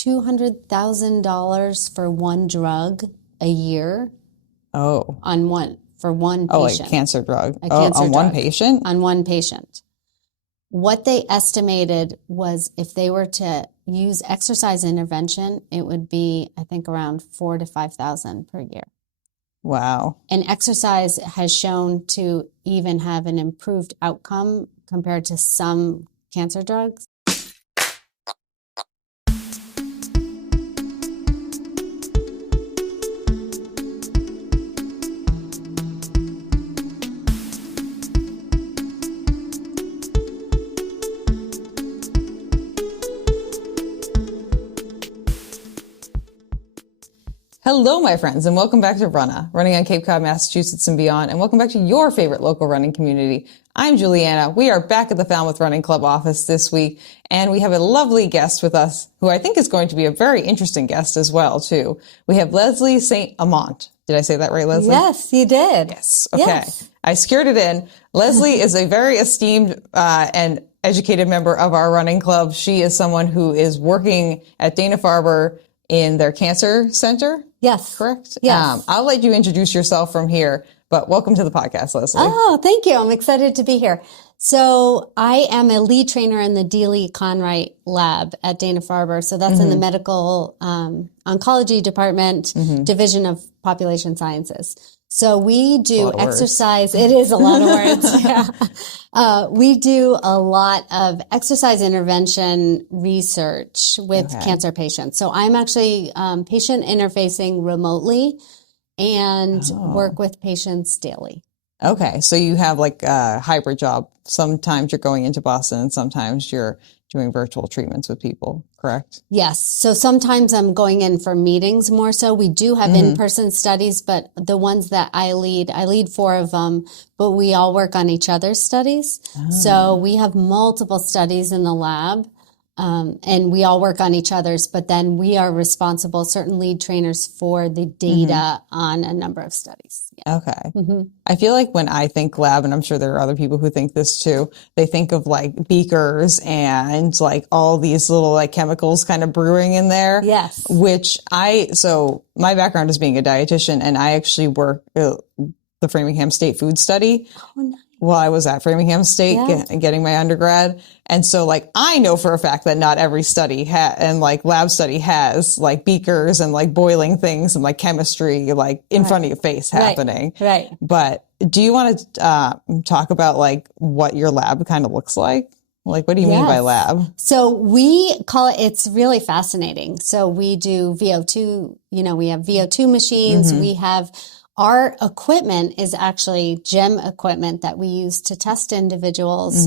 $200,000 for one drug a year. Oh. For one patient. Oh, like cancer drug. On one patient? On one patient. What they estimated was if they were to use exercise intervention, it would be, I think, around $4,000 to $5,000 per year. Wow. And exercise has shown to even have an improved outcome compared to some cancer drugs. Hello, my friends, and welcome back to Runnah, running on Cape Cod, Massachusetts and beyond, and welcome back to your favorite local running community. I'm Juliana. We are back at the Falmouth Running Club office this week, and we have a lovely guest with us, who I think is going to be a very interesting guest as well, too. We have Leslie St. Amant. Did I say that right, Leslie? Yes, you did. Yes. Okay. Yes. I scared it in. Leslie is a very esteemed and educated member of our running club. She is someone who is working at Dana-Farber in their cancer center. Yes. Correct? Yes. I'll let you introduce yourself from here, but welcome to the podcast, Leslie. Oh, thank you. I'm excited to be here. So I am a lead trainer in the Dieli-Conwright Lab at Dana-Farber. So that's in the medical oncology department, division of population sciences. So we do exercise. It is a lot of words. Yeah. We do a lot of exercise intervention research with cancer patients. So I'm actually patient interfacing remotely and work with patients daily. Okay. So you have like a hybrid job. Sometimes you're going into Boston and sometimes you're doing virtual treatments with people, correct? Yes. So sometimes I'm going in for meetings more so. We do have in-person studies, but the ones that I lead 4 of them, but we all work on each other's studies. So we have multiple studies in the lab. And we all work on each other's, but then we are responsible, certain lead trainers, for the data on a number of studies. Yeah. Okay. I feel like when I think lab, and I'm sure there are other people who think this too, they think of like beakers and like all these little like chemicals kind of brewing in there. Yes. So my background is being a dietitian, and I actually work the Framingham State Food Study. Oh, nice. While I was at Framingham State getting my undergrad. And so like, I know for a fact that not every study and like lab study has like beakers and like boiling things and like chemistry, like in front of your face happening. Right. But do you want to talk about like what your lab kind of looks like? Like, what do you mean by lab? So we call it's really fascinating. So we do VO2, we have VO2 machines. We have our equipment is actually gym equipment that we use to test individuals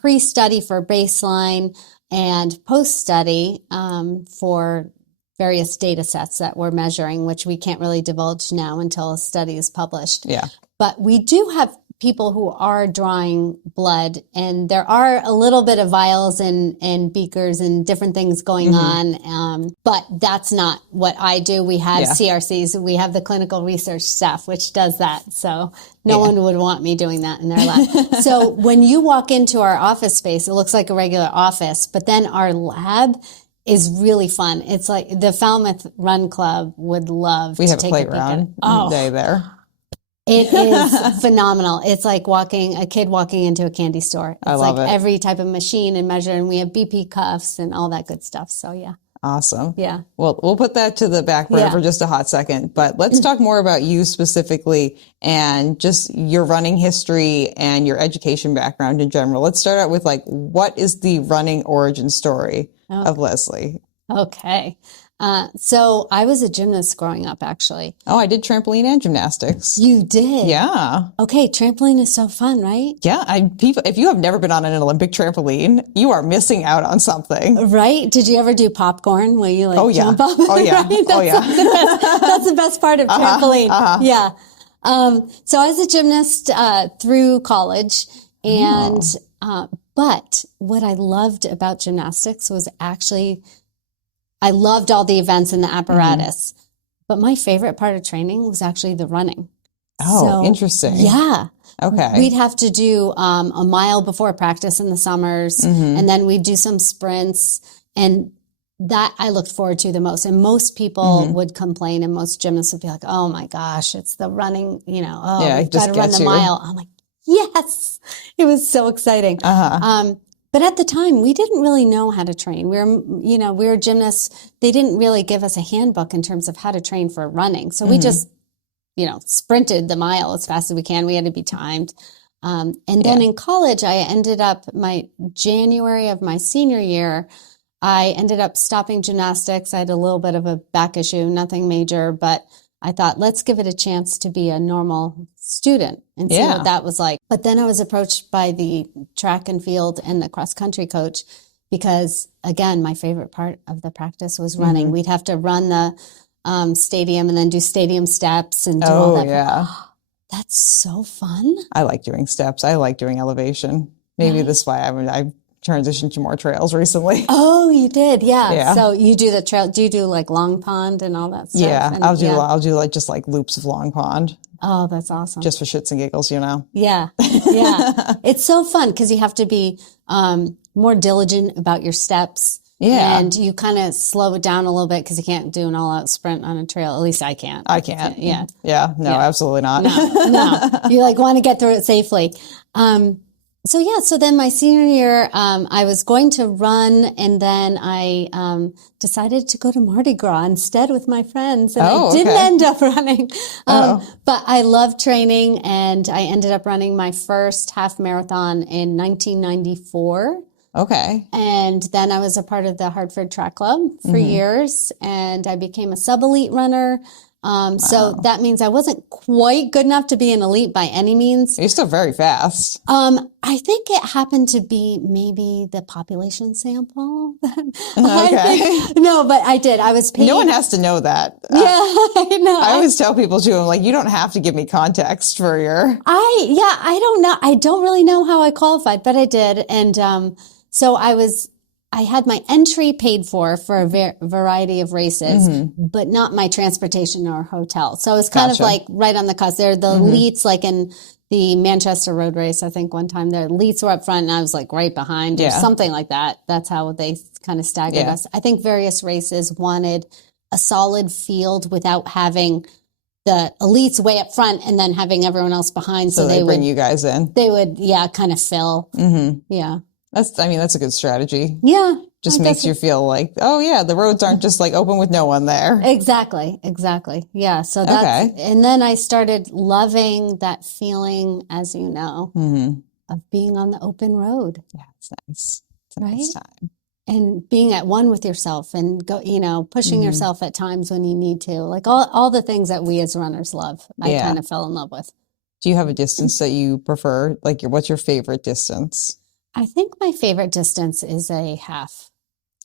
pre-study for baseline and post-study for various data sets that we're measuring, which we can't really divulge now until a study is published. Yeah. But we do have people who are drawing blood, and there are a little bit of vials and beakers and different things going on. But that's not what I do. We have CRCs. We have the clinical research staff, which does that. So no one would want me doing that in their lab. So when you walk into our office space, it looks like a regular office, but then our lab is really fun. It's like the Falmouth Run Club would love to take a peek at it. We have a playground day there. It is phenomenal. It's like a kid walking into a candy store. It's I love it. Every type of machine and measure, and we have BP cuffs and all that good stuff. So yeah. Awesome. Yeah. Well, we'll put that to the back burner for just a hot second, but let's talk more about you specifically and just your running history and your education background in general. Let's start out with like, what is the running origin story of Leslie? Okay. So I was a gymnast growing up, actually. Oh, I did trampoline and gymnastics. You did? Yeah. Okay. Trampoline is so fun, right? Yeah. If you have never been on an Olympic trampoline, you are missing out on something. Right? Did you ever do popcorn where you jump up? Oh yeah. Right? That's the best part of trampoline. Yeah. So I was a gymnast, through college, and, but what I loved about gymnastics was actually I loved all the events and the apparatus, but my favorite part of training was actually the running. Oh, interesting. Yeah. Okay. We'd have to do a mile before practice in the summers, and then we'd do some sprints. And that I looked forward to the most. And most people would complain, and most gymnasts would be like, oh my gosh, it's the running, we've got to run the mile. I'm like, yes, it was so exciting. But at the time, we didn't really know how to train. We were gymnasts. They didn't really give us a handbook in terms of how to train for running. So we just, sprinted the mile as fast as we can. We had to be timed. And then in college, I ended up January of my senior year, I ended up stopping gymnastics. I had a little bit of a back issue, nothing major, but I thought, let's give it a chance to be a normal student and see what that was like. But then I was approached by the track and field and the cross country coach because, again, my favorite part of the practice was running. We'd have to run the stadium and then do stadium steps and do all that. Yeah. That's so fun. I like doing steps. I like doing elevation. Maybe this is why I transitioned to more trails recently. Oh, you did. Yeah. So you do the trail. Do you do like Long Pond and all that stuff? Yeah. And, I'll do like just like loops of Long Pond. Oh, that's awesome. Just for shits and giggles, Yeah. Yeah. It's so fun because you have to be more diligent about your steps. Yeah. And you kind of slow it down a little bit because you can't do an all-out sprint on a trail. At least I can't. I can't. Yeah. Yeah. No, absolutely not. No. You want to get through it safely. So then my senior year, I was going to run, and then I decided to go to Mardi Gras instead with my friends, and I didn't end up running. But I love training, and I ended up running my first half marathon in 1994. Okay. And then I was a part of the Hartford Track Club for years, and I became a sub-elite runner. So that means I wasn't quite good enough to be an elite by any means. You're still very fast. I think it happened to be maybe the population sample. No, but I did. I was paid. No one has to know that. Yeah, I know. I always tell people too, I'm like, you don't have to give me context for your. I don't know. I don't really know how I qualified, but I did. And, so I had my entry paid for a variety of races, but not my transportation or hotel. So it was kind of like right on the cusp. They're the elites, like in the Manchester Road Race, I think one time the elites were up front and I was like right behind or something like that. That's how they kind of staggered us. I think various races wanted a solid field without having the elites way up front and then having everyone else behind. So they bring you guys in. They would, kind of fill. Yeah. That's a good strategy. Yeah. Just makes you feel like, the roads aren't just like open with no one there. Exactly. Yeah. So and then I started loving that feeling, as you know, of being on the open road. Yeah, it's nice. It's a nice time. And being at one with yourself and pushing yourself at times when you need to, like all the things that we as runners love, I kind of fell in love with. Do you have a distance that you prefer? Like what's your favorite distance? I think my favorite distance is a half.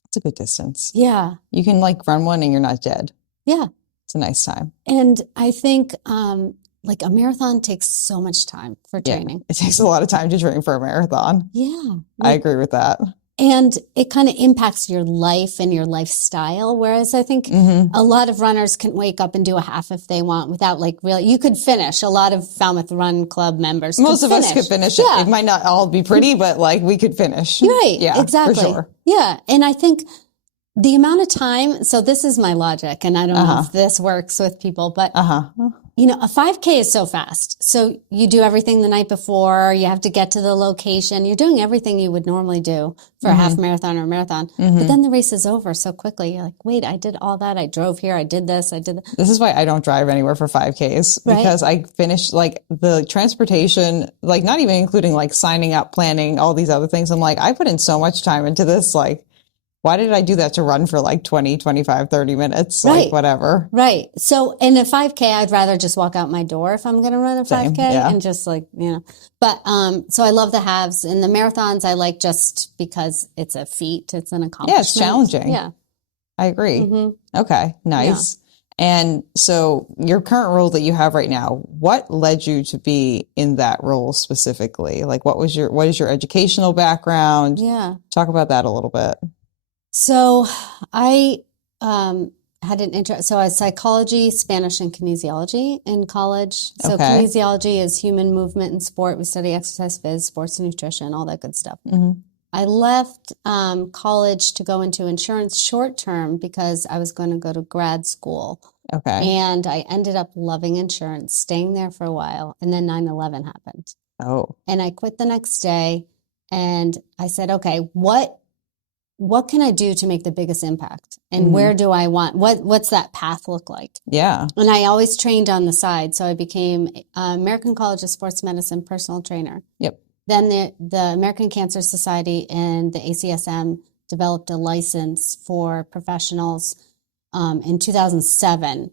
It's a good distance. Yeah. You can like run one and you're not dead. Yeah. It's a nice time. And I think like a marathon takes so much time for training. It takes a lot of time to train for a marathon. Yeah. I agree with that. And it kind of impacts your life and your lifestyle. Whereas I think a lot of runners can wake up and do a half if they want without you could finish. A lot of Falmouth Run Club members Most of us could finish it. It might not all be pretty, but we could finish. Right. Yeah, exactly. For sure. Yeah. And I think the amount of time, so this is my logic, and I don't know if this works with people, but a 5K is so fast. So you do everything the night before, you have to get to the location. You're doing everything you would normally do for a half marathon or a marathon. But then the race is over so quickly. You're like, wait, I did all that. I drove here. I did this. I did that. This is why I don't drive anywhere for 5Ks because I finished the transportation, not even including signing up, planning, all these other things. I'm like, I put in so much time into this. Why did I do that to run for 20, 25, 30 minutes? Whatever. Right. So in a 5K, I'd rather just walk out my door if I'm going to run a 5K and just But so I love the halves and the marathons. I like just because it's a feat. It's an accomplishment. Yeah, it's challenging. Yeah. I agree. Okay. Nice. Yeah. And so your current role that you have right now, what led you to be in that role specifically? What is your educational background? Yeah. Talk about that a little bit. So I had an interest. So I was psychology, Spanish, and kinesiology in college. So kinesiology is human movement and sport. We study exercise, phys, sports and nutrition, all that good stuff. I left college to go into insurance short term because I was going to go to grad school. Okay. And I ended up loving insurance, staying there for a while. And then 9/11 happened. Oh. And I quit the next day. And I said, okay, what can I do to make the biggest impact? And where do I want, what's that path look like? Yeah. And I always trained on the side. So I became American College of Sports Medicine personal trainer. Yep. Then the American Cancer Society and the ACSM developed a license for professionals in 2007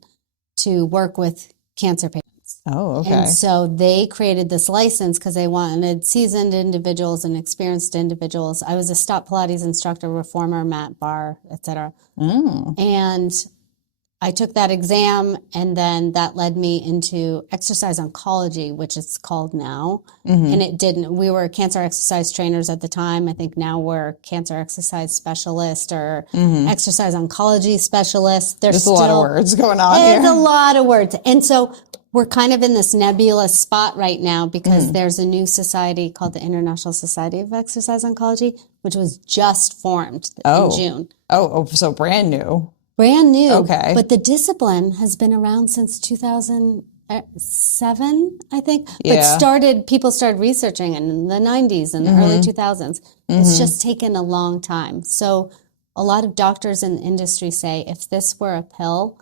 to work with cancer patients. Oh, okay. And so they created this license because they wanted seasoned individuals and experienced individuals. I was a stop Pilates instructor, reformer, mat, bar, etc. And I took that exam, and then that led me into exercise oncology, which it's called now. And it didn't. We were cancer exercise trainers at the time. I think now we're cancer exercise specialist or exercise oncology specialist. There's a lot of words going on here. There's a lot of words. And so we're kind of in this nebulous spot right now because there's a new society called the International Society of Exercise Oncology, which was just formed in June. Oh, so brand new. Brand new. Okay. But the discipline has been around since 2007, I think. Yeah. But people started researching in the 90s and the early 2000s. It's just taken a long time. So a lot of doctors in the industry say if this were a pill,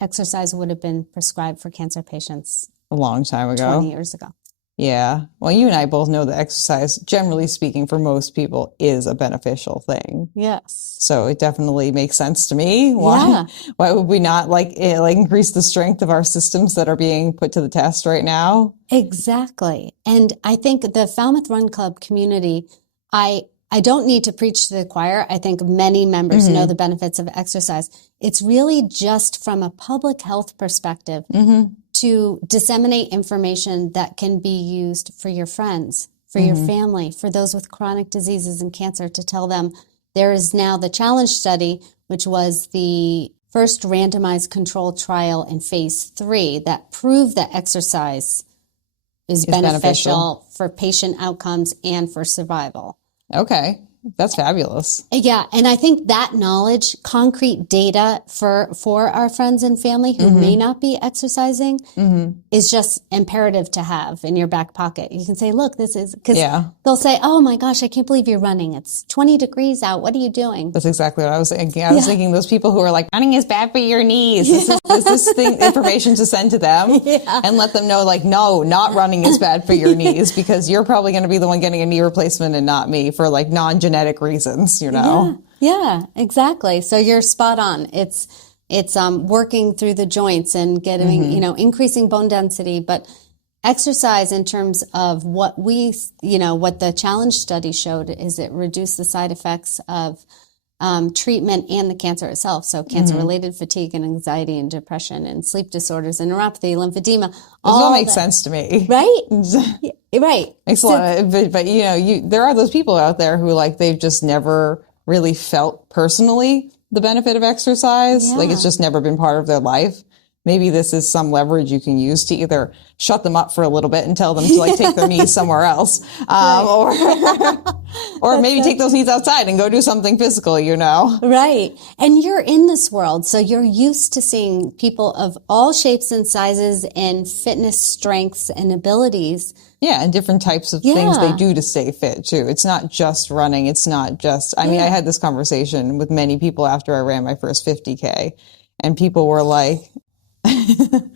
exercise would have been prescribed for cancer patients a long time ago. 20 years ago. Yeah. Well, you and I both know that exercise, generally speaking, for most people is a beneficial thing. Yes. So it definitely makes sense to me. Why would we not like increase the strength of our systems that are being put to the test right now? Exactly. And I think the Falmouth Run Club community, I don't need to preach to the choir. I think many members know the benefits of exercise. It's really just from a public health perspective to disseminate information that can be used for your friends, for your family, for those with chronic diseases and cancer, to tell them there is now the challenge study, which was the first randomized controlled trial in phase 3 that proved that exercise is beneficial for patient outcomes and for survival. Okay. That's fabulous. Yeah. And I think that knowledge, concrete data for our friends and family who may not be exercising is just imperative to have in your back pocket. You can say, look, this is, because they'll say, oh my gosh, I can't believe you're running. It's 20 degrees out. What are you doing? That's exactly what I was thinking. I was thinking those people who are like, running is bad for your knees. This is information to send to them and let them know, like, no, not running is bad for your knees because you're probably going to be the one getting a knee replacement and not me for like non-genetic reasons, you know? Yeah, exactly. So you're spot on. It's working through the joints and getting, increasing bone density, but exercise in terms of what what the challenge study showed is it reduced the side effects of treatment and the cancer itself. So cancer-related fatigue and anxiety and depression and sleep disorders and neuropathy, lymphedema. All makes sense to me. Right? Right. Makes a lot of, but there are those people out there who like, they've just never really felt personally the benefit of exercise. Like it's just never been part of their life. Maybe this is some leverage you can use to either shut them up for a little bit and tell them to like take their knees somewhere else. Or maybe take those knees outside and go do something physical, Right. And you're in this world, so you're used to seeing people of all shapes and sizes and fitness strengths and abilities. Yeah, and different types of things they do to stay fit, too. It's not just running. It's not just, I mean, I had this conversation with many people after I ran my first 50K, and people were like,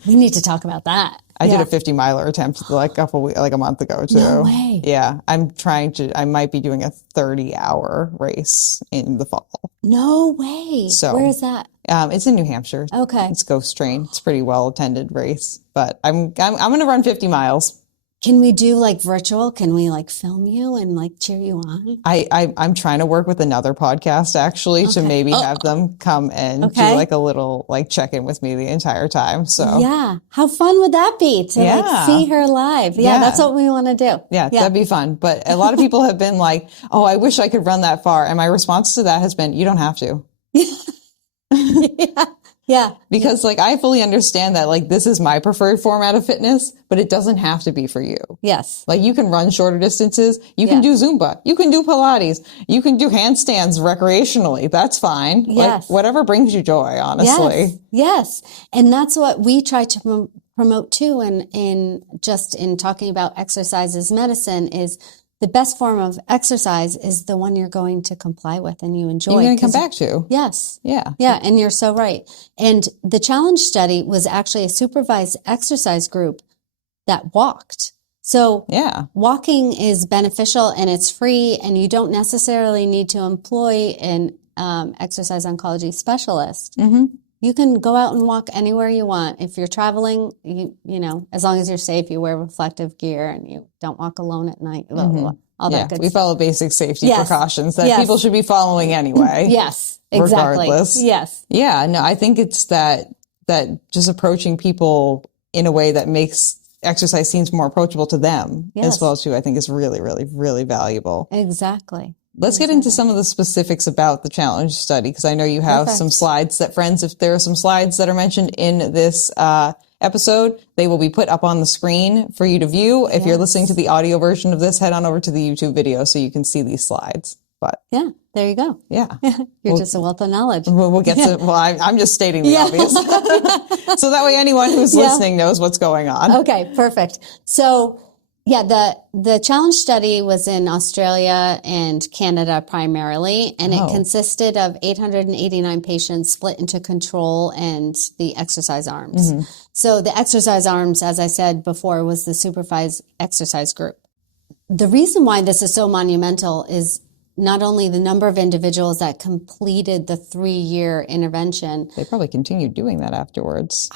we need to talk about that. I did a 50-miler attempt like a month ago, too. No way. Yeah, I might be doing a 30-hour race in the fall. No way. So, where is that? It's in New Hampshire. Okay. It's Ghost Train. It's a pretty well-attended race, but I'm going to run 50 miles. Can we do like virtual? Can we like film you and like cheer you on? I'm trying to work with another podcast actually to maybe have them come and do like a little like check in with me the entire time. So yeah, how fun would that be to like see her live? Yeah, that's what we want to do. Yeah, that'd be fun. But a lot of people have been like, "Oh, I wish I could run that far," and my response to that has been, "You don't have to." Yeah. Because like, I fully understand that like, this is my preferred format of fitness, but it doesn't have to be for you. Yes. Like you can run shorter distances. You can do Zumba. You can do Pilates. You can do handstands recreationally. That's fine. Yes. Like whatever brings you joy, honestly. Yes. And that's what we try to promote too. And in talking about exercise as medicine is the best form of exercise is the one you're going to comply with and you enjoy. You're going to come back to. Yes. Yeah. Yeah. And you're so right. And the challenge study was actually a supervised exercise group that walked. So walking is beneficial and it's free and you don't necessarily need to employ an exercise oncology specialist. Mm-hmm. You can go out and walk anywhere you want. If you're traveling, you know, as long as you're safe, you wear reflective gear and you don't walk alone at night. All that good we stuff. follow basic safety precautions that people should be following anyway. Yes, exactly. Regardless. Yes. Yeah, no, I think it's that just approaching people in a way that makes exercise seems more approachable to them as well too, I think is really, really, really valuable. Exactly. Let's get into some of the specifics about the challenge study, because I know you have some slides that if there are some slides that are mentioned in this episode, they will be put up on the screen for you to view. If you're listening to the audio version of this, head on over to the YouTube video so you can see these slides. But yeah, there you go. Yeah. You're just a wealth of knowledge. We'll get to, I'm just stating the obvious. So that way anyone who's listening knows what's going on. Okay, perfect. So the challenge study was in Australia and Canada primarily, and it consisted of 889 patients split into control and the exercise arms. Mm-hmm. So the exercise arms, as I said before, was the supervised exercise group. The reason why this is so monumental is not only the number of individuals that completed the 3-year intervention. They probably continued doing that afterwards.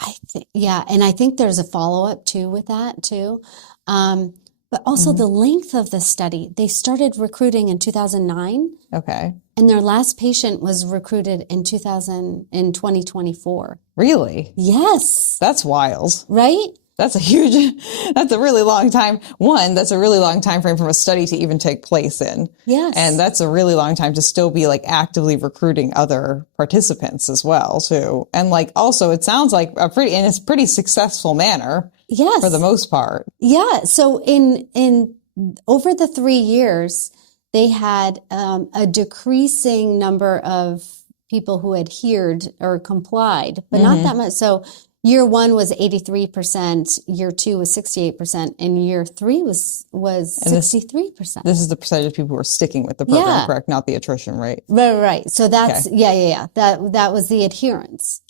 And I think there's a follow-up too with that too. But also the length of the study. They started recruiting in 2009. Okay. And their last patient was recruited in 2024. Really? Yes. That's wild. Right? That's a really long time. That's a really long time frame from a study to even take place in. Yes. And that's a really long time to still be like actively recruiting other participants as well too. And like also it sounds like in a pretty successful manner. Yes. For the most part. Yeah. So in over the 3 years, they had a decreasing number of people who adhered or complied, but not that much. So year 1 was 83%, year 2 was 68%, and year 3 was 63%. This is the percentage of people who are sticking with the program, correct? Not the attrition rate. Right. So that's, that was the adherence.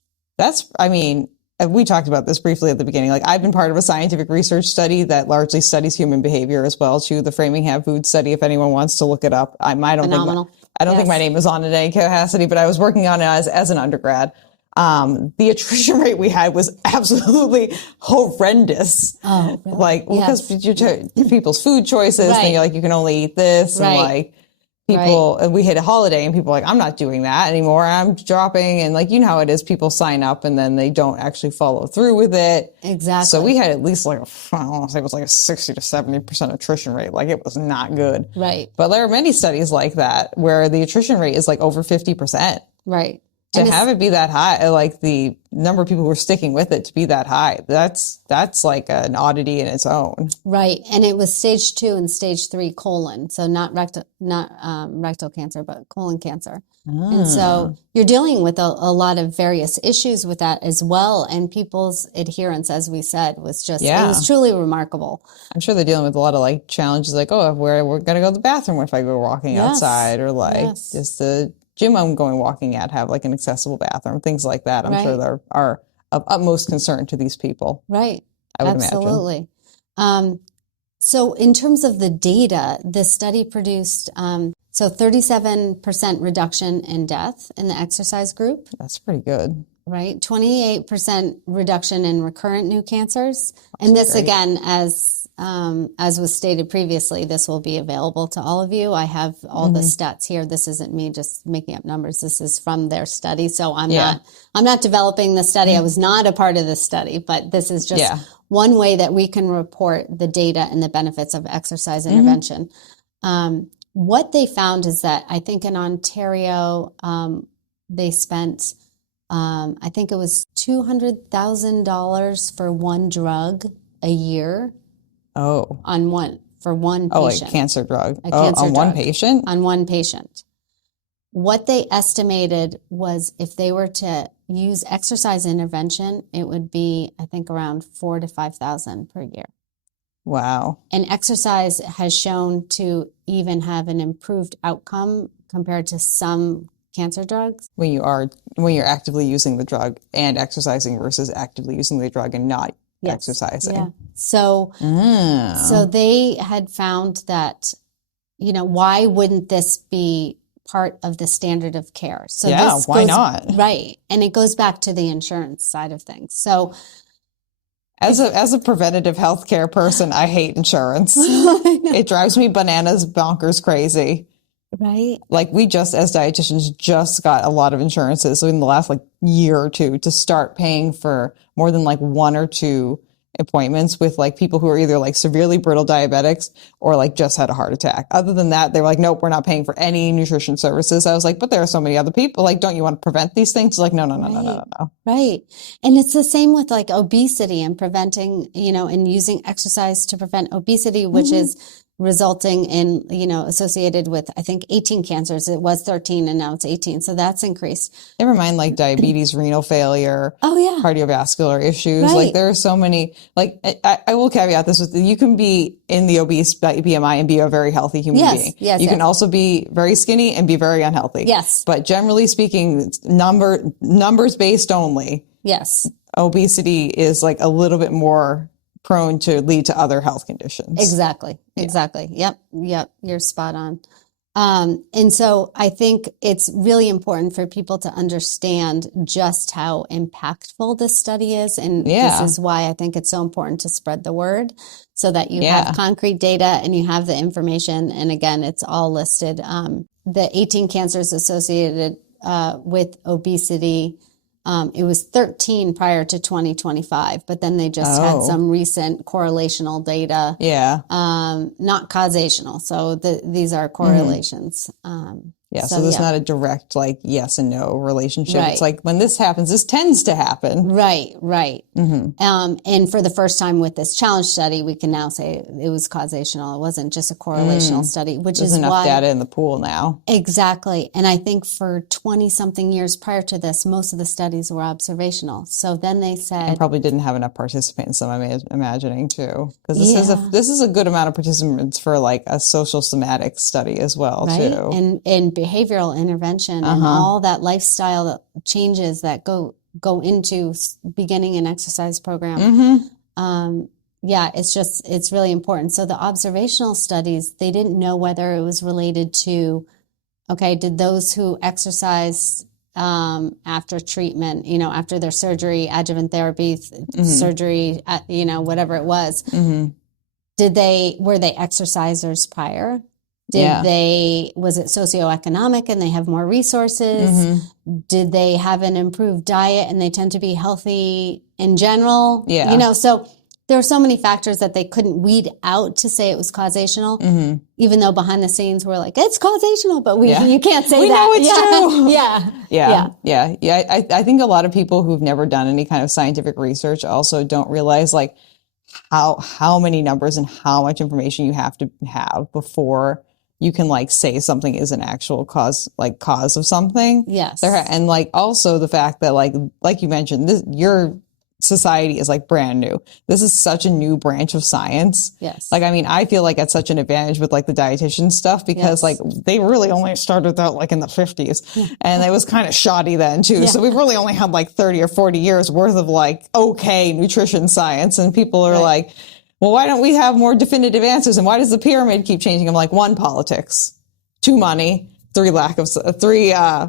We talked about this briefly at the beginning. Like I've been part of a scientific research study that largely studies human behavior as well too. The Framingham Food Study, if anyone wants to look it up. I don't think my name is on it in any capacity, but I was working on it as an undergrad. The attrition rate we had was absolutely horrendous. Oh, really? Like, because people's food choices, and you're like, you can only eat this, and like people, and we hit a holiday, and people are like, I'm not doing that anymore. I'm dropping, and like, you know how it is. People sign up, and then they don't actually follow through with it. Exactly. So we had at least like, I want to say it was like a 60 to 70% attrition rate. Like it was not good. Right. But there are many studies like that where the attrition rate is like over 50%. Right. To have it be that high, like the number of people who are sticking with it to be that high, that's like an oddity in its own. Right. And it was stage 2 and stage 3 colon. So not rectal cancer, but colon cancer. And so you're dealing with a lot of various issues with that as well. And people's adherence, as we said, was just, it was truly remarkable. I'm sure they're dealing with a lot of like challenges, like, we're going to go to the bathroom if I go walking outside, or like just the gym I'm going walking at have like an accessible bathroom, things like that. I'm sure they are of utmost concern to these people. Right. I would Absolutely. Imagine. So in terms of the data, the study produced 37% reduction in death in the exercise group. That's pretty good. Right. 28% reduction in recurrent new cancers. And this again, as was stated previously, this will be available to all of you. I have all the stats here. This isn't me just making up numbers. This is from their study. So I'm not developing the study. I was not a part of the study, but this is just one way that we can report the data and the benefits of exercise intervention. What they found is that I think in Ontario, they spent I think it was $200,000 for one drug a year Oh. for one patient. Oh, like cancer drug. On one patient? On one patient. What they estimated was if they were to use exercise intervention, it would be, I think, around $4,000 to $5,000 per year. Wow. And exercise has shown to even have an improved outcome compared to some cancer drugs. When you're actively using the drug and exercising versus actively using the drug and not exercising. Yeah. So they had found that, why wouldn't this be part of the standard of care? So why not? Right. And it goes back to the insurance side of things. So as a preventative healthcare person, I hate insurance. It drives me bananas, bonkers crazy. Right. Like we as dietitians just got a lot of insurances. So in the last year or two to start paying for more than one or two appointments with people who are either severely brittle diabetics or just had a heart attack. Other than that, they were nope, we're not paying for any nutrition services. I was but there are so many other people. Don't you want to prevent these things? No. Right. And it's the same with obesity and preventing, and using exercise to prevent obesity, which is resulting in, associated with, I think, 18 cancers. It was 13 and now it's 18. So that's increased. Never mind diabetes, renal failure, cardiovascular issues. Right. There are so many, I will caveat this with, you can be in the obese BMI and be a very healthy human being. Yes, you can also be very skinny and be very unhealthy. Yes. But generally speaking, numbers based only. Yes. Obesity is a little bit more prone to lead to other health conditions. Exactly. Yep. You're spot on. And so I think it's really important for people to understand just how impactful this study is. And this is why I think it's so important to spread the word so that you have concrete data and you have the information. And again, it's all listed. The 18 cancers associated with obesity, it was 13 prior to 2025, but then they just had some recent correlational data. Yeah. Not causational. So these are correlations. So there's not a direct yes and no relationship. Right. It's when this happens, this tends to happen. Right. And for the first time with this challenge study, we can now say it was causational. It wasn't just a correlational study, which There's is enough data in the pool now. Exactly. And I think for 20 something years prior to this, most of the studies were observational. So then they said, and probably didn't have enough participants, I'm imagining too, because this is a good amount of participants for a social somatic study as well too. And behavioral intervention and all that lifestyle changes that go into beginning an exercise program. It's really important. So the observational studies, they didn't know whether it was related to, did those who exercised after treatment, after their surgery, adjuvant therapy, surgery, whatever it was, were they exercisers prior? Was it socioeconomic and they have more resources? Did they have an improved diet and they tend to be healthy in general? So there are so many factors that they couldn't weed out to say it was causational, even though behind the scenes we're it's causational, but you can't say we that. Know it's true. I think a lot of people who've never done any kind of scientific research also don't realize how many numbers and how much information you have to have before you can say something is an actual cause of something. Yes. And also the fact that like you mentioned, your society is brand new. This is such a new branch of science. Yes. I feel at such an advantage with the dietitian stuff because they really only started out in the 50s and it was kind of shoddy then too. So we've really only had 30 or 40 years worth of okay nutrition science, and people are well, why don't we have more definitive answers? And why does the pyramid keep changing? I'm 1, politics, 2, money, 3,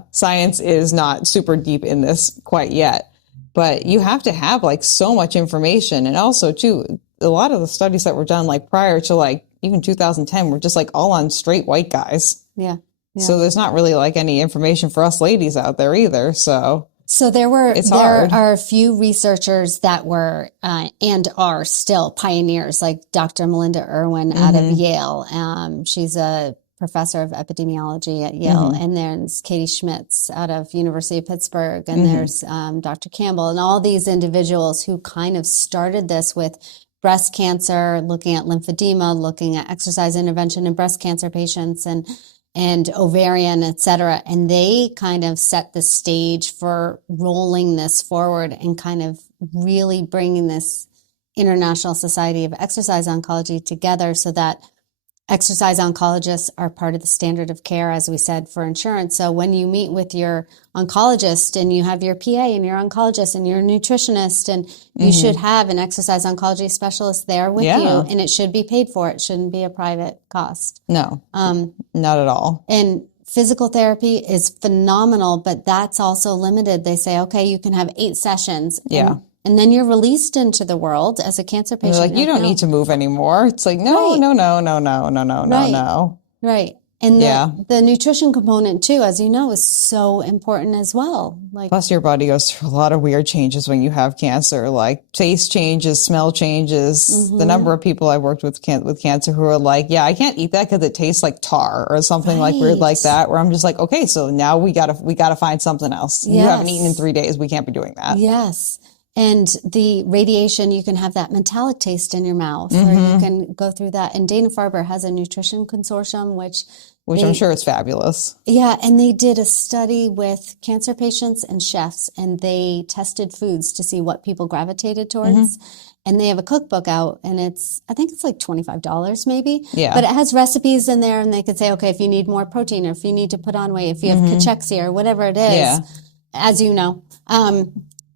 science is not super deep in this quite yet. But you have to have so much information. And also too, a lot of the studies that were done prior to even 2010 were just all on straight white guys. Yeah. So there's not really any information for us ladies out there either. So there are a few researchers that were and are still pioneers, like Dr. Melinda Irwin out of Yale. She's a professor of epidemiology at Yale, and there's Katie Schmitz out of University of Pittsburgh, and there's Dr. Campbell, and all these individuals who kind of started this with breast cancer, looking at lymphedema, looking at exercise intervention in breast cancer patients, and ovarian, et cetera. And they kind of set the stage for rolling this forward and kind of really bringing this International Society of Exercise Oncology together so that exercise oncologists are part of the standard of care, as we said, for insurance. So when you meet with your oncologist and you have your PA and your oncologist and your nutritionist, and you should have an exercise oncology specialist there with you, and it should be paid for. It shouldn't be a private cost. No, not at all. And physical therapy is phenomenal, but that's also limited. They say, okay, you can have 8 sessions. And then you're released into the world as a cancer patient. They're like, you don't need to move anymore. It's like, no. Right. And the nutrition component too, as you know, is so important as well. Like, plus your body goes through a lot of weird changes when you have cancer, like taste changes, smell changes. The number of people I worked with cancer who are like, yeah, I can't eat that because it tastes like tar or something like weird like that, where I'm just like, okay, so now we gotta find something else. You haven't eaten in 3 days. We can't be doing that. Yes. And the radiation, you can have that metallic taste in your mouth, or you can go through that. And Dana-Farber has a nutrition consortium, which I'm sure is fabulous. Yeah, and they did a study with cancer patients and chefs, and they tested foods to see what people gravitated towards. And they have a cookbook out, and I think it's like $25 maybe. Yeah. But it has recipes in there, and they could say, okay, if you need more protein, or if you need to put on weight, if you have cachexia or whatever it is, as you know.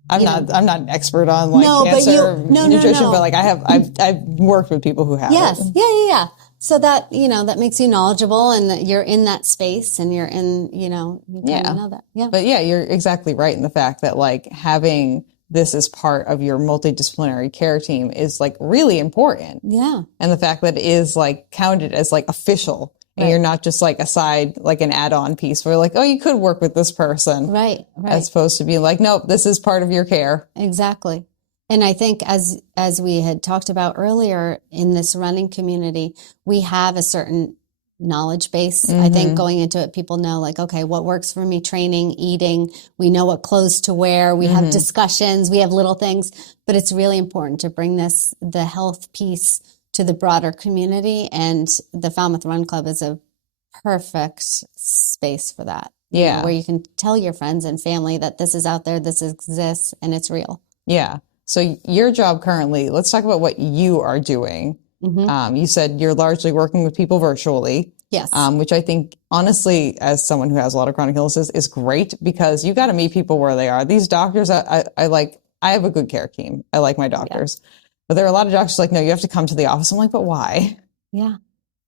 I'm not an expert on cancer nutrition, but like I've worked with people who have it. Yeah. So that, that makes you knowledgeable, and that you're in that space, and you're in, you kind of know that. Yeah. But you're exactly right in the fact that like having this as part of your multidisciplinary care team is like really important. Yeah. And the fact that it is like counted as like official. And you're not just like a side, like an add-on piece where like, oh, you could work with this person. Right. As opposed to being like, nope, this is part of your care. Exactly. And I think as we had talked about earlier, in this running community, we have a certain knowledge base. I think going into it, people know like, okay, what works for me, training, eating, we know what clothes to wear, we have discussions, we have little things, but it's really important to bring the health piece to the broader community, and the Falmouth Run Club is a perfect space for that. Yeah. Where you can tell your friends and family that this is out there, this exists, and it's real. Yeah. So your job currently, let's talk about what you are doing. You said you're largely working with people virtually. Yes. Which I think, honestly, as someone who has a lot of chronic illnesses, is great, because you got to meet people where they are. These doctors, I have a good care team. I like my doctors. Yeah. But there are a lot of doctors like, no, you have to come to the office. I'm like, but why? Yeah.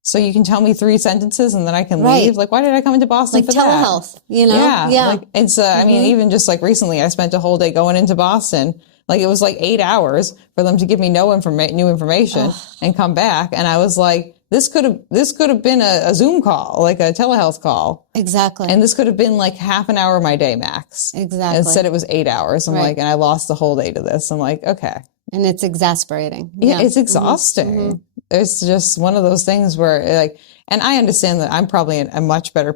So you can tell me 3 sentences and then I can leave? Like, why did I come into Boston for telehealth, that? Yeah. Like, it's, I mean, even just like recently, I spent a whole day going into Boston. Like, it was like 8 hours for them to give me new information and come back. And I was like, this could have been a Zoom call, like a telehealth call. Exactly. And this could have been like half an hour of my day max. Exactly. Instead it was 8 hours. I'm like, and I lost the whole day to this. I'm like, okay. And it's exasperating. Yeah, it's exhausting. It's just one of those things where like, and I understand that I'm probably in a much better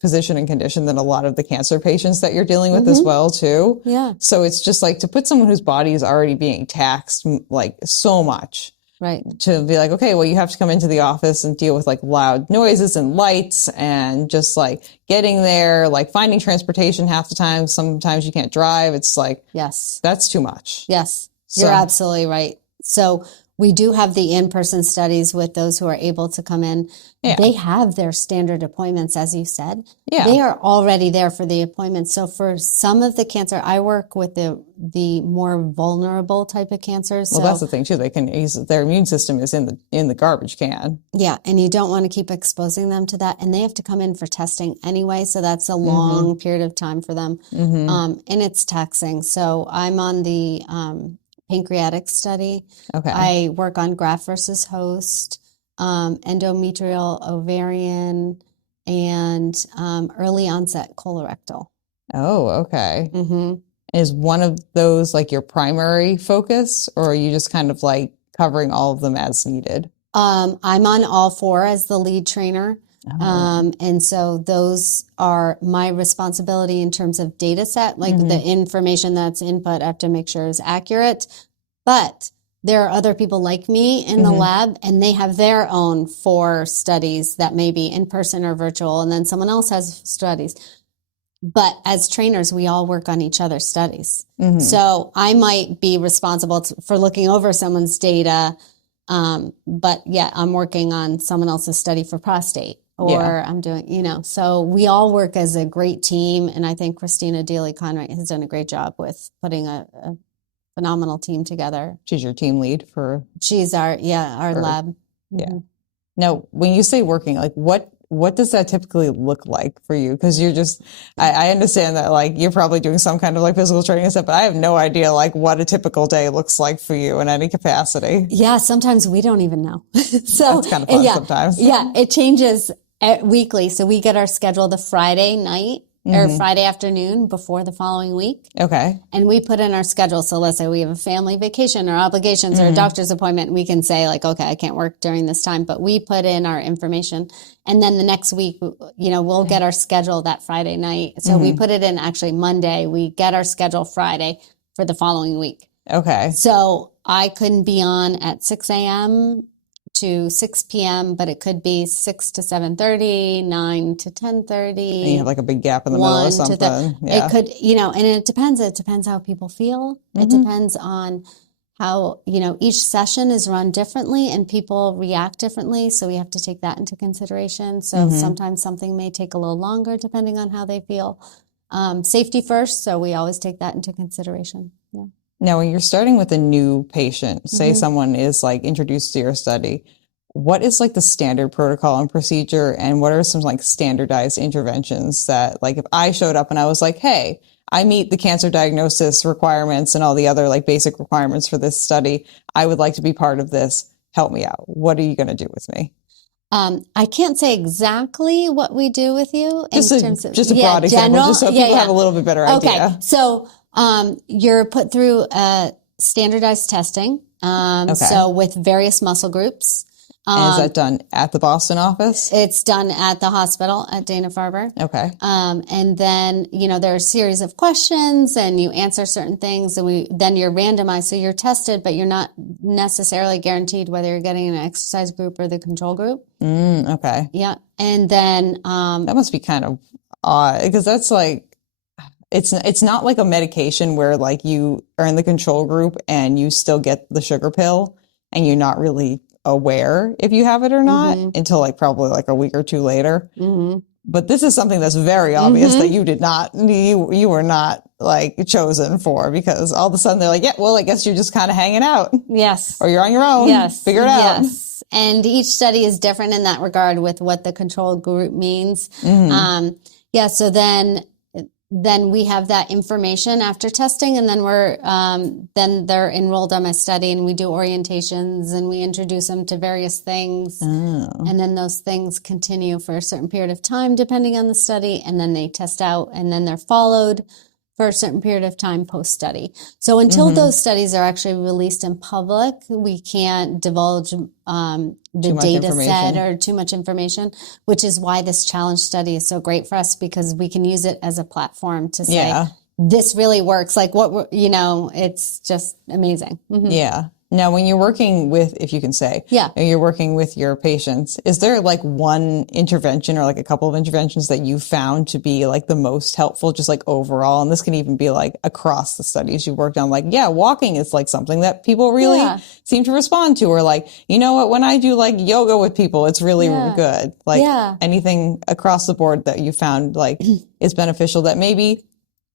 position and condition than a lot of the cancer patients that you're dealing with as well too. Yeah. So it's just like to put someone whose body is already being taxed like so much. Right. To be like, okay, well, you have to come into the office and deal with like loud noises and lights and just like getting there, like finding transportation half the time. Sometimes you can't drive. It's like, yes, that's too much. Yes. You're absolutely right. So we do have the in-person studies with those who are able to come in. Yeah. They have their standard appointments, as you said. Yeah. They are already there for the appointments. So for some of the cancer, I work with the more vulnerable type of cancers. Well, that's the thing too. They can their immune system is in the garbage can. Yeah. And you don't want to keep exposing them to that. And they have to come in for testing anyway. So that's a long period of time for them. And it's taxing. So I'm on the pancreatic study. Okay. I work on graft versus host, endometrial, ovarian, and early onset colorectal. Oh, okay. Is one of those like your primary focus, or are you just kind of like covering all of them as needed? I'm on all 4 as the lead trainer. And so those are my responsibility in terms of data set, like the information that's input, I have to make sure is accurate. But there are other people like me in the lab, and they have their own 4 studies that may be in person or virtual, and then someone else has studies. But as trainers, we all work on each other's studies. So I might be responsible for looking over someone's data, but yeah, I'm working on someone else's study for prostate, or I'm doing, so we all work as a great team. And I think Christina Dieli-Conwright has done a great job with putting a phenomenal team together. She's your team lead for... She's our lab. Yeah. Now, when you say working, like what does that typically look like for you? Because you're just, I understand that like you're probably doing some kind of like physical training and stuff, but I have no idea like what a typical day looks like for you in any capacity. Yeah, sometimes we don't even know. So that's kind of fun sometimes. Yeah, it changes weekly. So we get our schedule the Friday night or Friday afternoon before the following week. Okay. And we put in our schedule. So let's say we have a family vacation or obligations or a doctor's appointment. We can say like, okay, I can't work during this time, but we put in our information. And then the next week, we'll get our schedule that Friday night. So we put it in actually Monday. We get our schedule Friday for the following week. Okay. So I couldn't be on at 6 a.m. to 6 p.m., but it could be 6 to 7:30, 9 to 10:30. And you have like a big gap in the middle or something. It could, and it depends how people feel. It depends on how, each session is run differently and people react differently. So we have to take that into consideration. So sometimes something may take a little longer depending on how they feel. Safety first. So we always take that into consideration. Yeah. Now, when you're starting with a new patient, say someone is like introduced to your study, what is like the standard protocol and procedure, and what are some like standardized interventions that like if I showed up and I was like, hey, I meet the cancer diagnosis requirements and all the other like basic requirements for this study, I would like to be part of this, help me out. What are you going to do with me? I can't say exactly what we do with you Just a broad example, just so people have a little bit better idea. Okay, so you're put through standardized testing, so with various muscle groups. And is that done at the Boston office? It's done at the hospital at Dana-Farber. Okay. And then, there are a series of questions and you answer certain things and then you're randomized. So you're tested, but you're not necessarily guaranteed whether you're getting an exercise group or the control group. Okay. Yeah. And then, that must be kind of odd because that's like, it's not like a medication where like you are in the control group and you still get the sugar pill and you're not really aware if you have it or not until like probably like a week or two later. But this is something that's very obvious that you did not, you were not like chosen for, because all of a sudden they're like, yeah, well, I guess you're just kind of hanging out. Yes. Or you're on your own. Yes. Figure it out. Yes. And each study is different in that regard with what the control group means. So then we have that information after testing, and then then they're enrolled on my study, and we do orientations and we introduce them to various things. And then those things continue for a certain period of time, depending on the study. And then they test out, and then they're followed for a certain period of time post-study. So until those studies are actually released in public, we can't divulge the data set or too much information, which is why this challenge study is so great for us, because we can use it as a platform to say, this really works. Like it's just amazing. Yeah. Now, when you're working with, if you can say, you're working with your patients, is there like one intervention or like a couple of interventions that you found to be like the most helpful, just like overall? And this can even be like across the studies you worked on, like, walking is like something that people really seem to respond to, or like, you know what, when I do like yoga with people, it's really good. Like anything across the board that you found like is beneficial that maybe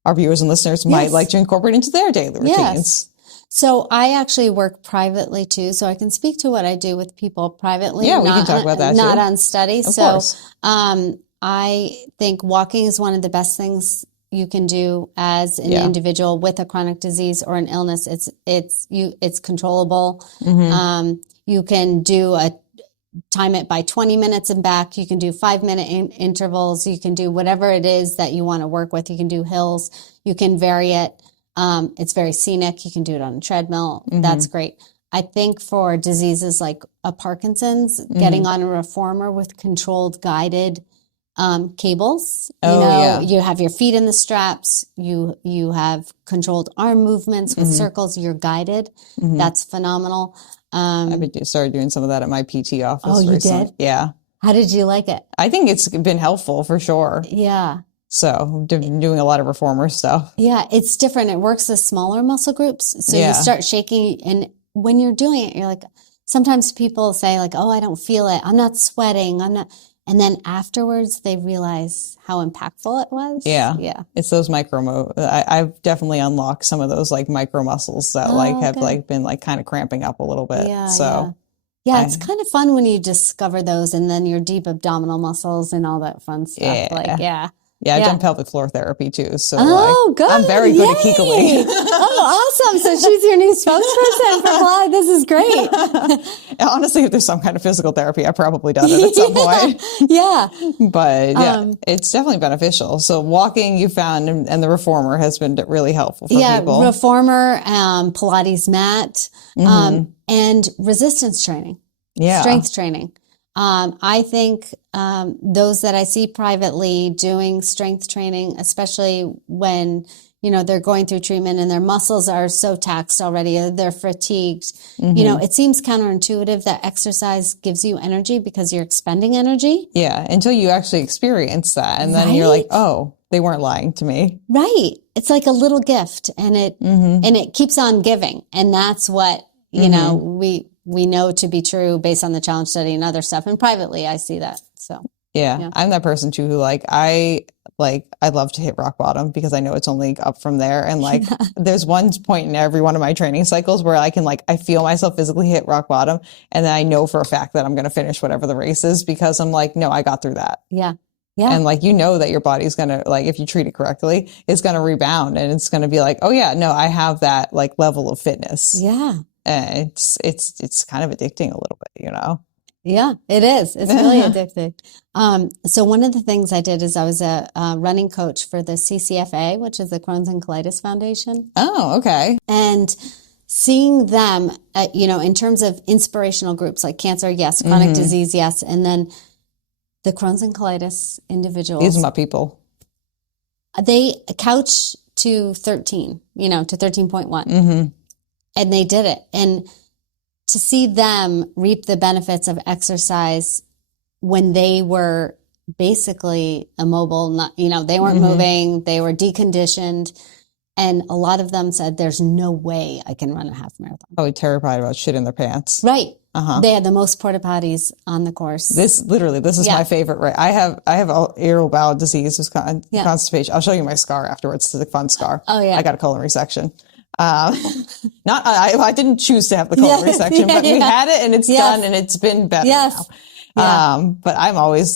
our viewers and listeners might like to incorporate into their daily routines. So I actually work privately too, so I can speak to what I do with people privately. Yeah, we can talk about that not too. on study. Of course. I think walking is one of the best things you can do as an individual with a chronic disease or an illness. It's controllable. You can time it by 20 minutes and back. You can do 5-minute intervals. You can do whatever it is that you want to work with. You can do hills. You can vary it. It's very scenic. You can do it on a treadmill. That's great. I think for diseases like a Parkinson's, getting on a reformer with controlled guided cables. You have your feet in the straps. You have controlled arm movements with circles. You're guided. That's phenomenal. I've started doing some of that at my PT office. Oh, you recently. did? Yeah. How did you like it? I think it's been helpful for sure. Yeah. So doing a lot of reformer stuff. Yeah, it's different. It works with smaller muscle groups. So you start shaking, and when you're doing it, you're like, sometimes people say like, oh, I don't feel it. I'm not sweating. I'm not. And then afterwards they realize how impactful it was. Yeah. Yeah. It's those I've definitely unlocked some of those like micro muscles that have like been like kind of cramping up a little bit. Yeah. So yeah, it's kind of fun when you discover those, and then your deep abdominal muscles and all that fun stuff. Yeah, I've done pelvic floor therapy too. So good. I'm very good at Kegel. Oh, awesome. So she's your new spokesperson for Fly. This is great. Honestly, if there's some kind of physical therapy, I've probably done it at some point. Yeah. But it's definitely beneficial. So walking, you found, and the reformer has been really helpful for people. Yeah, reformer, Pilates mat, and resistance training. Yeah. Strength training. I think those that I see privately doing strength training, especially when, they're going through treatment and their muscles are so taxed already, they're fatigued. It seems counterintuitive that exercise gives you energy because you're expending energy. Yeah, until you actually experience that. And then you're like, oh, they weren't lying to me. Right. It's like a little gift, and it keeps on giving. And that's what, we know to be true based on the challenge study and other stuff. And privately, I see that. So yeah. I'm that person too who I love to hit rock bottom because I know it's only up from there. And there's one point in every one of my training cycles where I can I feel myself physically hit rock bottom, and then I know for a fact that I'm going to finish whatever the race is because I'm like, no, I got through that. Yeah. Yeah. And that your body's going to if you treat it correctly, it's going to rebound, and it's going to be like, oh yeah, no, I have that level of fitness. Yeah. And it's kind of addicting a little bit, Yeah, it is. It's really addicting. So one of the things I did is I was a running coach for the CCFA, which is the Crohn's and Colitis Foundation. Oh, okay. And seeing them, in terms of inspirational groups like cancer, yes, chronic disease, yes, and then the Crohn's and Colitis individuals. These are my people. They couch to 13, to 13.1. And they did it. And to see them reap the benefits of exercise when they were basically immobile, not, they weren't moving, they were deconditioned. And a lot of them said, there's no way I can run a half marathon. Probably terrified about shit in their pants. Right. They had the most porta potties on the course. This is my favorite. Right. I have irritable bowel disease, constipation. I'll show you my scar afterwards. It's a fun scar. Oh yeah. I got a colon resection. I didn't choose to have the colon resection, but we had it, and it's done, and it's been better now. But I'm always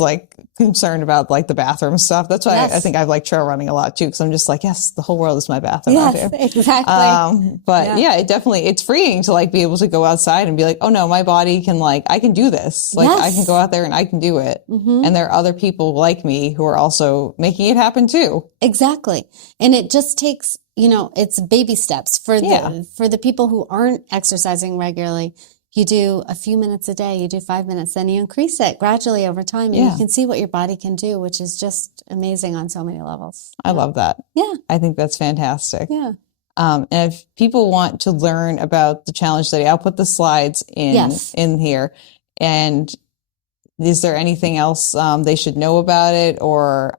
concerned about the bathroom stuff. That's why I think I've trail running a lot too, because I'm just yes, the whole world is my bathroom out here. Exactly. But it's freeing to be able to go outside and be oh no, my body can I can do this. I can go out there and I can do it. And there are other people like me who are also making it happen too. Exactly. And it just takes, it's baby steps for the people who aren't exercising regularly. You do a few minutes a day, you do 5 minutes, then you increase it gradually over time, and you can see what your body can do, which is just amazing on so many levels. I love that. Yeah. I think that's fantastic. Yeah. And if people want to learn about the challenge study, I'll put the slides in here. And is there anything else they should know about it? Or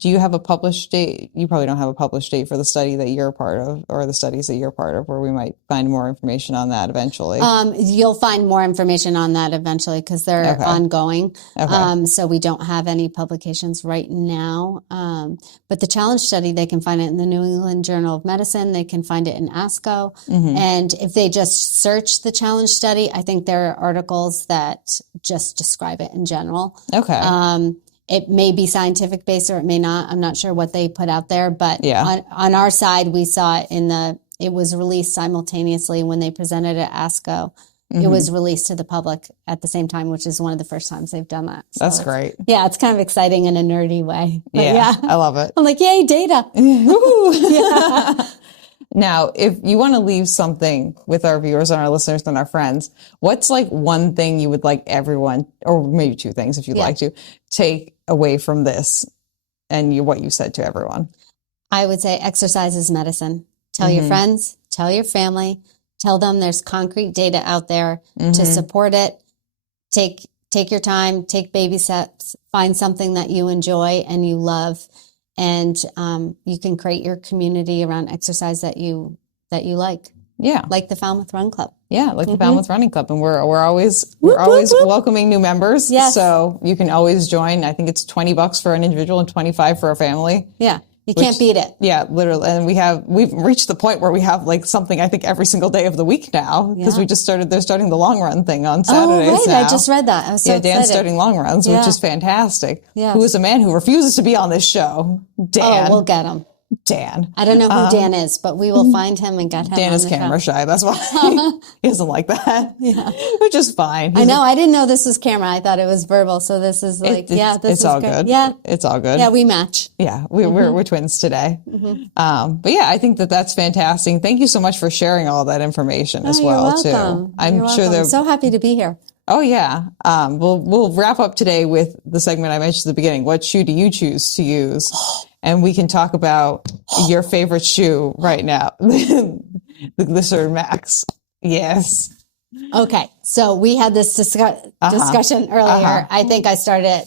do you have a published date? You probably don't have a published date for the study that you're a part of, or the studies that you're part of, where we might find more information on that eventually. You'll find more information on that eventually because they're ongoing. Okay. So we don't have any publications right now. But the challenge study, they can find it in the New England Journal of Medicine. They can find it in ASCO. And if they just search the challenge study, I think there are articles that just describe it in general. Okay. It may be scientific based or it may not. I'm not sure what they put out there, but on our side, we saw it it was released simultaneously when they presented at ASCO. It was released to the public at the same time, which is one of the first times they've done that. So that's great. Yeah, it's kind of exciting in a nerdy way. But yeah, I love it. I'm yay, data. Now, if you want to leave something with our viewers and our listeners and our friends, what's like one thing you would like everyone, or maybe two things if you'd like to, take away from this and what you said to everyone? I would say exercise is medicine. Tell your friends, tell your family, tell them there's concrete data out there to support it. Take your time, take baby steps, find something that you enjoy and you love. And you can create your community around exercise that you like. Yeah, like the Falmouth Run Club. Yeah, like the Falmouth Running Club, and we're always welcoming new members. Yes. So you can always join. I think it's $20 for an individual and $25 for a family. Yeah. You can't beat it. Yeah, literally. And we've reached the point where we have like something, I think, every single day of the week now, because they're starting the long run thing on Saturdays. Oh, right. Now. I just read that. I was so excited. Dan's starting long runs, which is fantastic. Yeah. Who is a man who refuses to be on this show? Dan. Oh, we'll get him. Dan. I don't know who Dan is, but we will find him and get him. Dan is camera shy. That's why he doesn't like that. Yeah. Which is fine. I know. I didn't know this was camera. I thought it was verbal. So this is like, it's all good. Yeah. It's all good. Yeah. We match. Yeah. We're twins today. But yeah, I think that's fantastic. Thank you so much for sharing all that information as well, too. I'm so happy to be here. Oh yeah. We'll wrap up today with the segment I mentioned at the beginning. What shoe do you choose to use? And we can talk about your favorite shoe right now, the Glycerin Max. Yes. Okay. So we had this discussion earlier. I think I started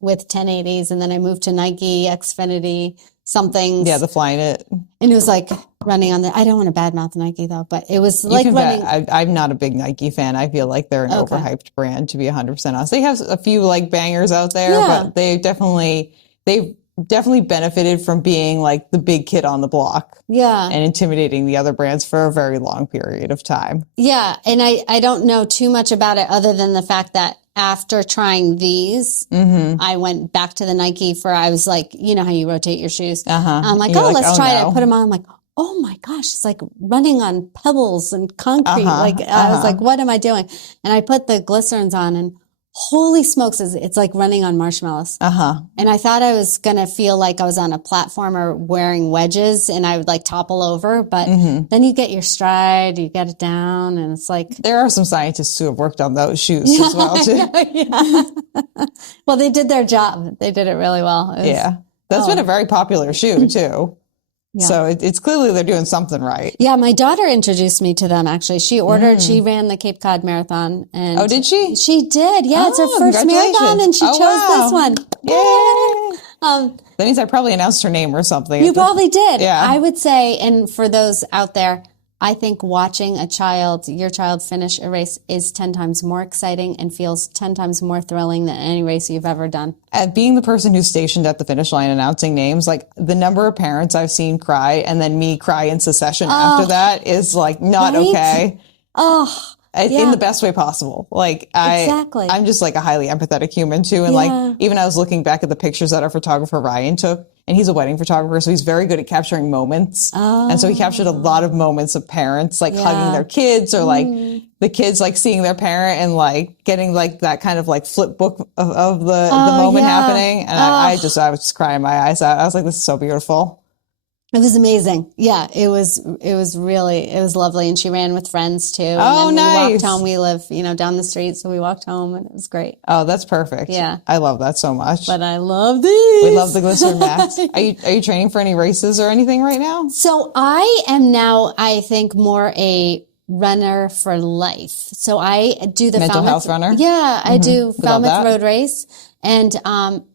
with 1080s and then I moved to Nike, Xfinity, something. Yeah, the Flyknit. And it was like running on I don't want to badmouth Nike though, but it was like running. I'm not a big Nike fan. I feel like they're an overhyped brand, to be 100% honest. They have a few like bangers out there, but they've definitely benefited from being like the big kid on the block. Yeah. And intimidating the other brands for a very long period of time. Yeah. And I don't know too much about it other than the fact that after trying these, I went back to the Nike I was like, you know how you rotate your shoes. I'm like, let's try it. I put them on. I'm like, oh my gosh, it's like running on pebbles and concrete. I was like, what am I doing? And I put the glycerins on and holy smokes, it's like running on marshmallows. And I thought I was going to feel like I was on a platform or wearing wedges and I would like topple over. But then you get your stride, you get it down, and it's like. There are some scientists who have worked on those shoes as well, too. Well, they did their job. They did it really well. That's been a very popular shoe, too. Yeah. So it's clearly they're doing something right. Yeah, my daughter introduced me to them, actually. She ran the Cape Cod Marathon. And oh, did she? She did. Yeah, it's her first marathon, and she chose this one. Yay! That means I probably announced her name or something. You probably did. Yeah. I would say, and for those out there, I think watching your child finish a race is 10 times more exciting and feels 10 times more thrilling than any race you've ever done. And being the person who's stationed at the finish line announcing names, like the number of parents I've seen cry and then me cry in succession after that is like not okay. In the best way possible. Like I'm just like a highly empathetic human too. And like, even I was looking back at the pictures that our photographer Ryan took, and he's a wedding photographer, so he's very good at capturing moments. And so he captured a lot of moments of parents like hugging their kids or like the kids like seeing their parent and like getting like that kind of like flip book of the moment happening. And I was just crying my eyes out. I was like, this is so beautiful. It was amazing. Yeah, it was lovely. And she ran with friends too. And then we walked home. We live, down the street. So we walked home and it was great. Oh, that's perfect. Yeah. I love that so much. But I love these. We love the Glycerin Max. Are you training for any races or anything right now? So I am now, I think, more a runner for life. So I do the mental health runner. Yeah, I do Falmouth Road Race. And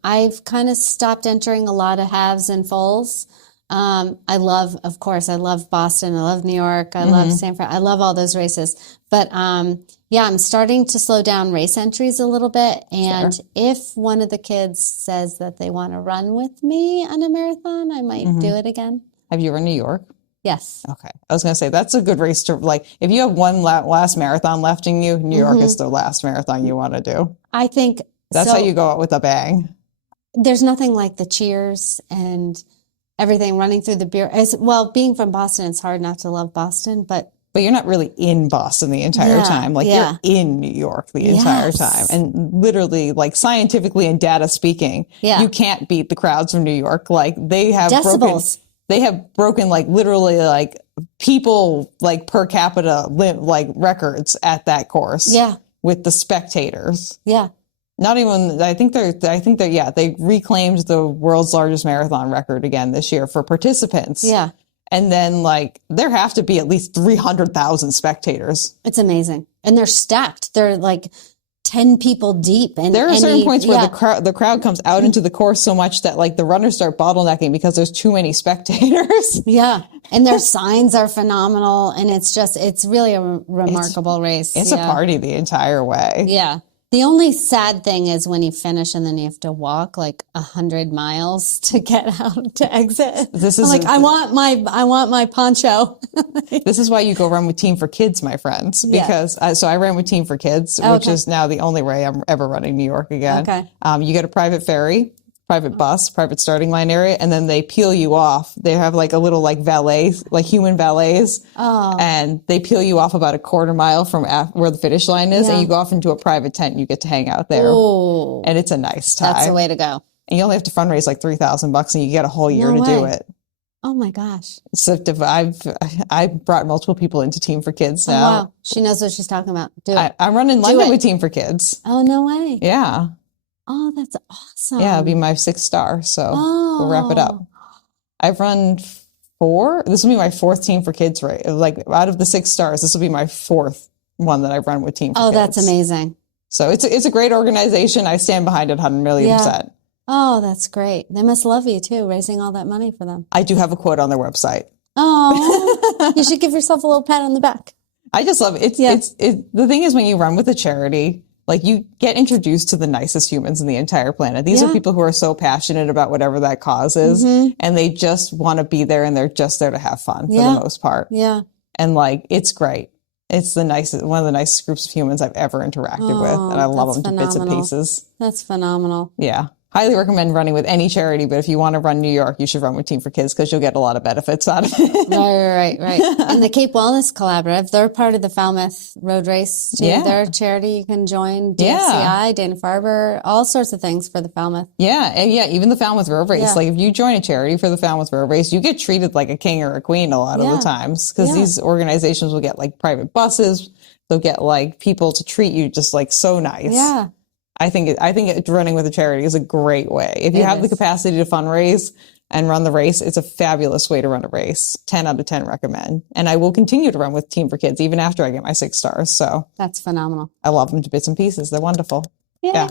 I've kind of stopped entering a lot of halves and fulls. I love Boston. I love New York. I love San Fran. I love all those races. But, I'm starting to slow down race entries a little bit. And if one of the kids says that they want to run with me on a marathon, I might do it again. Have you run New York? Yes. Okay. I was going to say, that's a good race to like, if you have one last marathon left in you, New York is the last marathon you want to do. I think that's how you go out with a bang. There's nothing like the cheers and everything running through the beer. Being from Boston, it's hard not to love Boston, but you're not really in Boston the entire time. Like you're in New York the entire time. And literally, like scientifically and data speaking, you can't beat the crowds from New York. Like they have decibels. They have broken like literally like people like per capita like records at that course. Yeah. With the spectators. Yeah. Not even, they reclaimed the world's largest marathon record again this year for participants. Yeah. And then like there have to be at least 300,000 spectators. It's amazing. And they're stacked. They're like 10 people deep. And there are certain points where the crowd comes out into the course so much that like the runners start bottlenecking because there's too many spectators. Yeah. And their signs are phenomenal. And it's really a remarkable race. It's a party the entire way. Yeah. The only sad thing is when you finish and then you have to walk like 100 miles to get out to exit. I want my poncho. This is why you go run with Team for Kids, my friends, because so I ran with Team for Kids, which is now the only way I'm ever running New York again. Okay. You get a private ferry, private bus, private starting line area, and then they peel you off. They have like a little like valet, like human valets, and they peel you off about a quarter mile from where the finish line is, and you go off into a private tent and you get to hang out there. Ooh. And it's a nice time. That's the way to go. And you only have to fundraise like $3,000 and you get a whole year to do it. Oh my gosh. So I've brought multiple people into Team for Kids now. Oh, wow. She knows what she's talking about. Do it. I run in London with Team for Kids. Oh, no way. Yeah. Oh, that's awesome. Yeah, it'll be my 6th star. So we'll wrap it up. I've run 4. This will be my 4th Team for Kids, right? Like out of the 6 stars, this will be my 4th one that I've run with Team for Kids. Oh, that's amazing. So it's a great organization. I stand behind it 100,000,000%. Oh, that's great. They must love you too, raising all that money for them. I do have a quote on their website. Oh, you should give yourself a little pat on the back. I just love it. The thing is when you run with a charity, like you get introduced to the nicest humans in the entire planet. These are people who are so passionate about whatever that cause is, and they just want to be there, and they're just there to have fun for the most part. Yeah. And like, it's great. It's one of the nicest groups of humans I've ever interacted with, and I love them to bits and pieces. That's phenomenal. Yeah. Highly recommend running with any charity, but if you want to run New York, you should run with Team for Kids because you'll get a lot of benefits out of it. Right. And the Cape Wellness Collaborative, they're part of the Falmouth Road Race too. Yeah. They're a charity you can join. DFCI, Dana-Farber, all sorts of things for the Falmouth. Yeah, and even the Falmouth Road Race. Yeah. Like if you join a charity for the Falmouth Road Race, you get treated like a king or a queen a lot of the times because these organizations will get like private buses. They'll get like people to treat you just like so nice. Yeah. I think running with a charity is a great way. If you have the capacity to fundraise and run the race, it's a fabulous way to run a race. 10 out of 10 recommend. And I will continue to run with Team for Kids even after I get my 6 stars. So that's phenomenal. I love them to bits and pieces. They're wonderful. Yay. Yeah.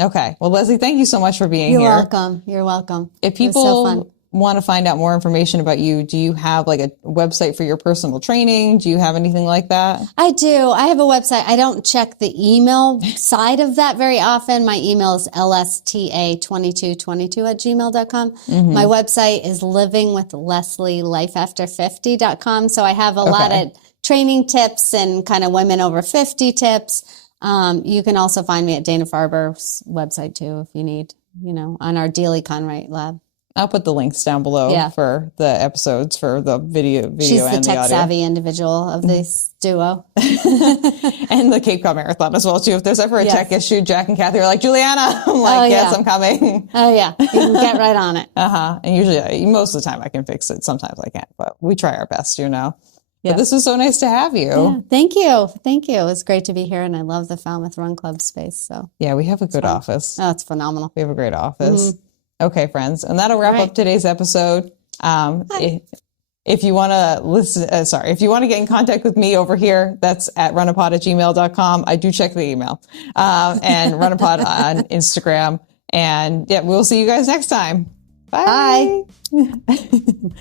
Okay. Well, Leslie, thank you so much for being here. You're welcome. You're welcome. If people want to find out more information about you, do you have like a website for your personal training? Do you have anything like that? I do. I have a website. I don't check the email side of that very often. My email is lsta2222@gmail.com. Mm-hmm. My website is livingwithleslielifeafter50.com. So I have a lot of training tips and kind of women over 50 tips. You can also find me at Dana-Farber's website too, if you need, on our Dieli-Conwright Lab. I'll put the links down below for the episodes for the video She's and the audio. She's the tech-savvy individual of this duo. And the Cape Cod Marathon as well, too. If there's ever a tech issue, Jack and Kathy are like, Juliana! I'm like, yes, I'm coming. Oh, yeah. You can get right on it. And usually, most of the time I can fix it. Sometimes I can't, but we try our best, Yeah. But this was so nice to have you. Yeah, thank you. Thank you. It was great to be here, and I love the Falmouth Run Club space. So yeah, we have a good office. Oh, it's phenomenal. We have a great office. Mm-hmm. Okay, friends, and that'll wrap up today's episode. If you want to listen, if you want to get in contact with me over here, that's at runnapod@gmail.com. I do check the email, and runnapod on Instagram. And we'll see you guys next time. Bye. That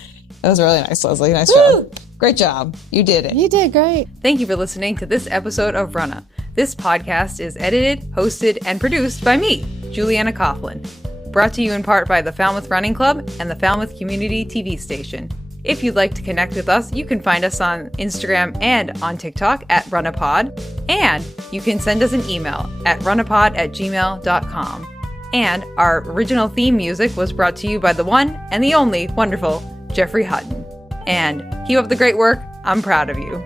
was really nice, Leslie. Nice job. Great job. You did it. You did great. Thank you for listening to this episode of Runnah. This podcast is edited, hosted, and produced by me, Juliana Coughlin. Brought to you in part by the Falmouth Running Club and the Falmouth Community TV station. If you'd like to connect with us, you can find us on Instagram and on TikTok at runnapod. And you can send us an email at runnapod@gmail.com. And our original theme music was brought to you by the one and the only wonderful Jeffrey Hutton. And keep up the great work. I'm proud of you.